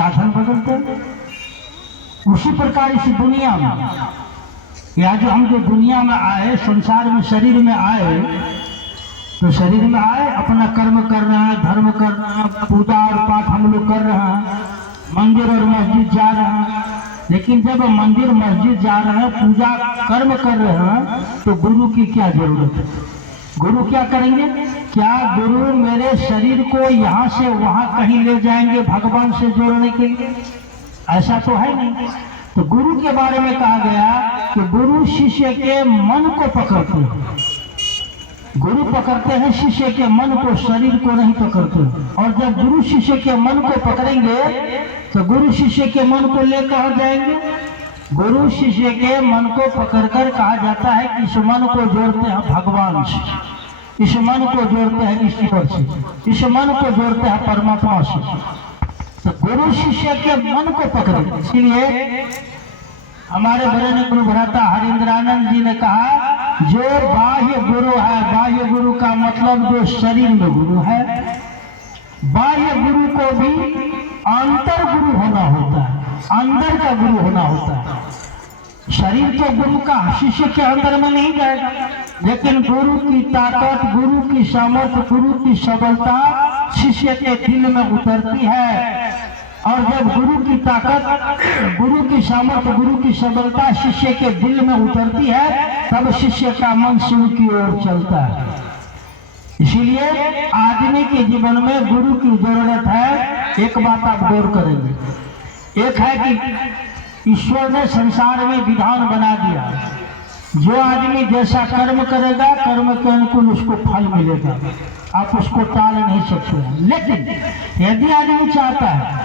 साधन बदलते हैं। उसी प्रकार इस दुनिया में या जो हम जो दुनिया में आए, संसार में शरीर में आए, तो शरीर में आए अपना कर्म कर रहे हैं, धर्म कर रहे हैं, पूजा और पाठ हम लोग कर रहे हैं, मंदिर और मस्जिद जा रहे हैं। लेकिन जब मंदिर मस्जिद जा रहे हैं, पूजा कर्म कर रहे हैं, तो गुरु की क्या जरूरत है? गुरु क्या करेंगे? क्या गुरु मेरे शरीर को यहाँ से वहाँ कहीं ले जाएंगे भगवान से जोड़ने के लिए? ऐसा तो है नहीं। तो गुरु के बारे में कहा गया कि गुरु शिष्य के मन को पकड़ते हैं। गुरु पकड़ते हैं शिष्य के मन को, शरीर को नहीं पकड़ते। और जब गुरु शिष्य के मन को पकड़ेंगे तो गुरु शिष्य के मन को लेकर जाएंगे। गुरु शिष्य के मन को पकड़कर कहा जाता है कि इस मन को जोड़ते हैं भगवान से, इस मन को जोड़ते हैं ईश्वर से, इस मन को जोड़ते हैं परमात्मा से। तो गुरु शिष्य के मन को पकड़े। इसलिए हमारे बड़े गुरु भ्राता हरिंद्रानंद जी ने कहा, जो बाह्य गुरु है, बाह्य गुरु का मतलब जो शरीर में गुरु है, बाह्य गुरु को भी अंतर गुरु होना होता है, अंदर का गुरु होना होता है। शरीर तो गुरु का शिष्य के अंदर में नहीं जाएगा, लेकिन गुरु की ताकत, गुरु की सामर्थ्य, गुरु की सबलता शिष्य के दिल में उतरती है। और जब गुरु की ताकत, गुरु की सामर्थ्य, गुरु की सबलता शिष्य के दिल में उतरती है, तब शिष्य का मन शिव की ओर चलता है। इसीलिए आदमी के जीवन में गुरु की जरूरत है। एक बात आप गौर करेंगे, एक है कि ईश्वर ने संसार में विधान बना दिया, जो आदमी जैसा कर्म करेगा कर्म के अनुकूल उसको फल मिलेगा, आप उसको टाल नहीं सकते हैं। लेकिन यदि आदमी चाहता है,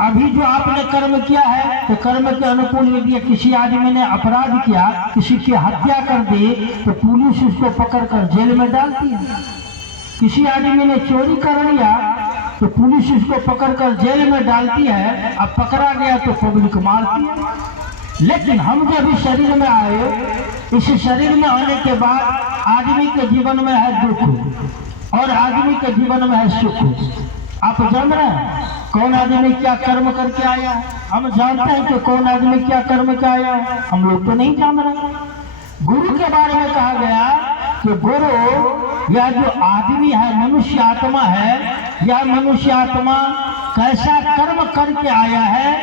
अभी जो आपने कर्म किया है, तो कर्म के अनुकूल यदि किसी आदमी ने अपराध किया, किसी की हत्या कर दी, तो पुलिस उसको पकड़कर जेल में डालती है। किसी आदमी ने चोरी कर लिया तो पुलिस उसको पकड़कर जेल में डालती है, अब पकड़ा गया तो पब्लिक मारती है। लेकिन हम जब इस शरीर में आए, इस शरीर में आने के बाद आदमी के जीवन में है दुख और आदमी के जीवन में है सुख। आप जान रहे हैं कौन आदमी क्या कर्म करके आया है? हम जानते हैं कि कौन आदमी क्या कर्म के आया है? हम लोग तो नहीं जान रहे। गुरु के बारे में कहा गया कि गुरु या जो आदमी है, मनुष्य आत्मा है, या मनुष्य आत्मा कैसा कर्म करके आया है,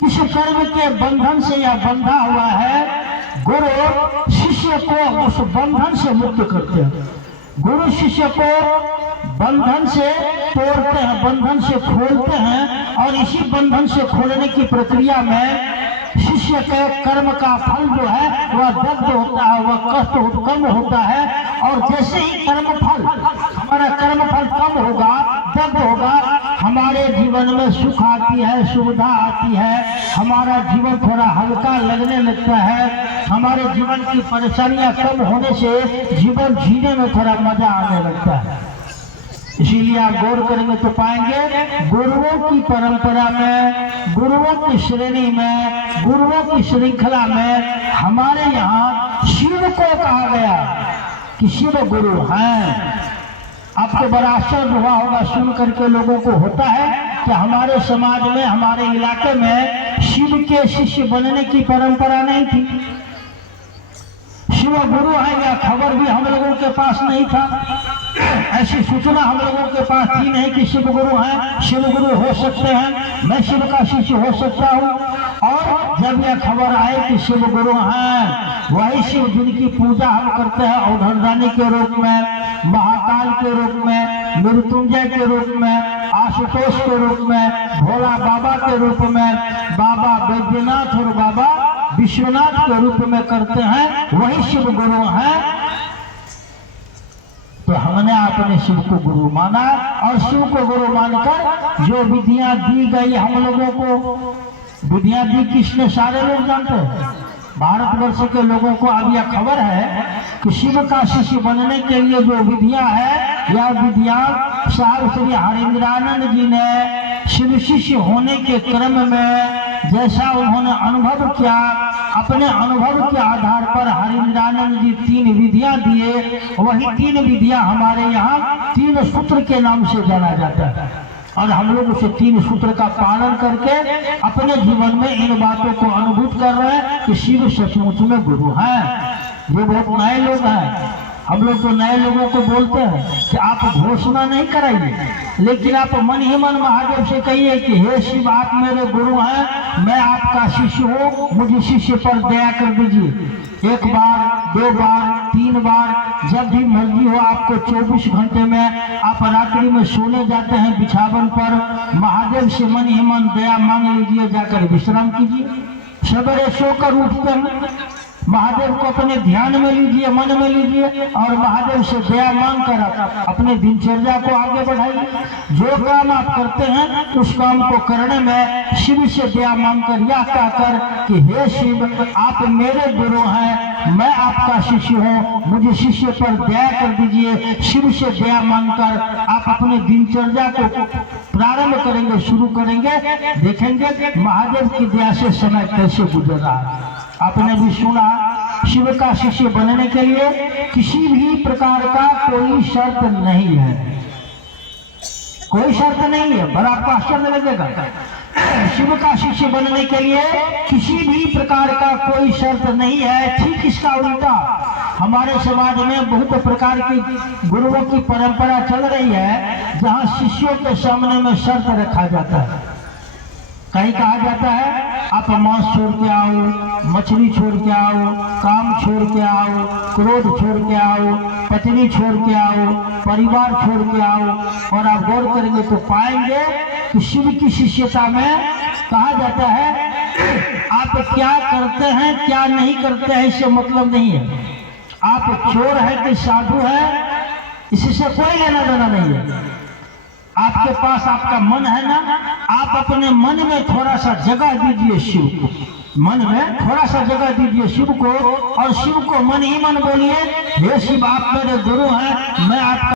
किस कर्म के बंधन से या बंधा हुआ है, गुरु शिष्य को उस बंधन से मुक्त करते हैं। गुरु शिष्य को बंधन से तोड़ते हैं, बंधन से खोलते हैं, और इसी बंधन से खोलने की प्रक्रिया में शिष्य के कर्म का फल जो है वह दग्ध होता है, वह कष्ट कम होता है। और जैसे ही कर्म फल, हमारा कर्म फल कम होगा, दग्ध होगा, हमारे जीवन में सुख आती है, सुविधा आती है, हमारा जीवन थोड़ा हल्का लगने लगता है, हमारे जीवन की परेशानियां कम होने से जीवन जीने में थोड़ा मजा आने लगता है। इसीलिए आप गौर करेंगे तो पाएंगे गुरुओं की परंपरा में, गुरुओं की श्रेणी में, गुरुओं की श्रृंखला में हमारे यहाँ शिव को कहा गया कि शिव गुरु हैं। आपको बड़ा आश्चर्य हुआ होगा सुन करके, लोगों को होता है कि हमारे समाज में, हमारे इलाके में शिव के शिष्य बनने की परंपरा नहीं थी। शिव गुरु है या खबर भी हम लोगों के पास नहीं था, ऐसी सूचना हम लोगों के पास थी नहीं कि शिव गुरु हैं, शिव गुरु हो सकते हैं, मैं शिव का शिष्य हो सकता हूँ। और जब यह खबर आए कि शिव गुरु हैं, वही शिव जिनकी पूजा हम करते हैं औधरदानी के रूप में, महाकाल के रूप में, मृत्युंजय के रूप में, आशुतोष के रूप में, भोला बाबा के रूप में, बाबा बैद्यनाथ और बाबा विश्वनाथ के रूप में करते हैं, वही शिव गुरु हैं। तो हमने अपने शिव को गुरु माना, और शिव को गुरु मानकर जो विधियां दी गई हम लोगों को, विधियां दी किसने? सारे लोग जानते हैं, भारतवर्ष के लोगों को। अब यह खबर है कि शिव का शिष्य बनने के लिए जो विधियां है, यह विधियां साहब श्री हरिंद्रानंद जी ने शिव शिष्य होने के क्रम में जैसा उन्होंने अनुभव किया, अपने अनुभव के आधार पर हरिंद्रानंद जी 3 विधियां दिए। वही 3 विधियां हमारे यहाँ 3 सूत्र के नाम से जाना जाता है। और हम लोग उसे 3 सूत्र का पालन करके अपने जीवन में इन बातों को अनुभूत कर रहे हैं कि शिव सचमुच में गुरु हैं। ये बहुत नए लोग हैं। हम लोग तो नए लोगों को बोलते हैं कि आप घोषणा नहीं कराइए, लेकिन आप मन ही मन महादेव से कहिए कि हे शिव, आप मेरे गुरु हैं, मैं आपका शिष्य हूँ, मुझे शिष्य पर दया कर दीजिए। 1 बार, 2 बार, 3 बार, जब भी मर्जी हो आपको 24 घंटे में आप रात्रि में सोने जाते हैं बिछावन पर, महादेव से मन ही मन दया मांग लीजिए, जाकर विश्राम कीजिए। सवेरे सोकर उठते हैं, महादेव को अपने ध्यान में लीजिए, मन में लीजिए और महादेव से दया मांग कर अपने दिनचर्या को आगे बढ़ाइए। जो काम आप करते हैं उस काम को करने में शिव से दया मांग कर यह कहकर कि हे शिव, आप मेरे गुरु हैं, मैं आपका शिष्य हूँ, मुझे शिष्य पर दया कर दीजिए। शिव से दया मांगकर आप अपने दिनचर्या को प्रारंभ करेंगे, शुरू करेंगे, देखेंगे महादेव की दया से समय कैसे गुजर रहा है। आपने भी सुना, शिव का शिष्य बनने के लिए किसी भी प्रकार का कोई शर्त नहीं है, कोई शर्त नहीं है। बड़ा आपको आश्चर्य लगेगा, शिव का शिष्य बनने के लिए किसी भी प्रकार का कोई शर्त नहीं है। ठीक इसका उल्टा हमारे समाज में बहुत प्रकार की गुरुओं की परंपरा चल रही है, जहां शिष्यों के सामने में शर्त रखा जाता है। कहीं कहा जाता है आप मांस छोड़ के आओ, मछली छोड़ के आओ, काम छोड़ के आओ, क्रोध छोड़ के आओ, पत्नी छोड़ के आओ, परिवार छोड़ के आओ, और आप गौर करेंगे तो पाएंगे कि शिव की शिष्यता में कहा जाता है आप क्या करते हैं क्या नहीं करते हैं इससे मतलब नहीं है। आप चोर है कि साधु है इससे कोई लेना देना नहीं है। आपके पास आपका मन है ना, आप अपने मन में थोड़ा सा जगह दीजिए शिव को, मन में थोड़ा सा जगह दीजिए शिव को, और शिव को मन ही मन बोलिए, हे शिव, आप मेरे गुरु हैं, मैं आपका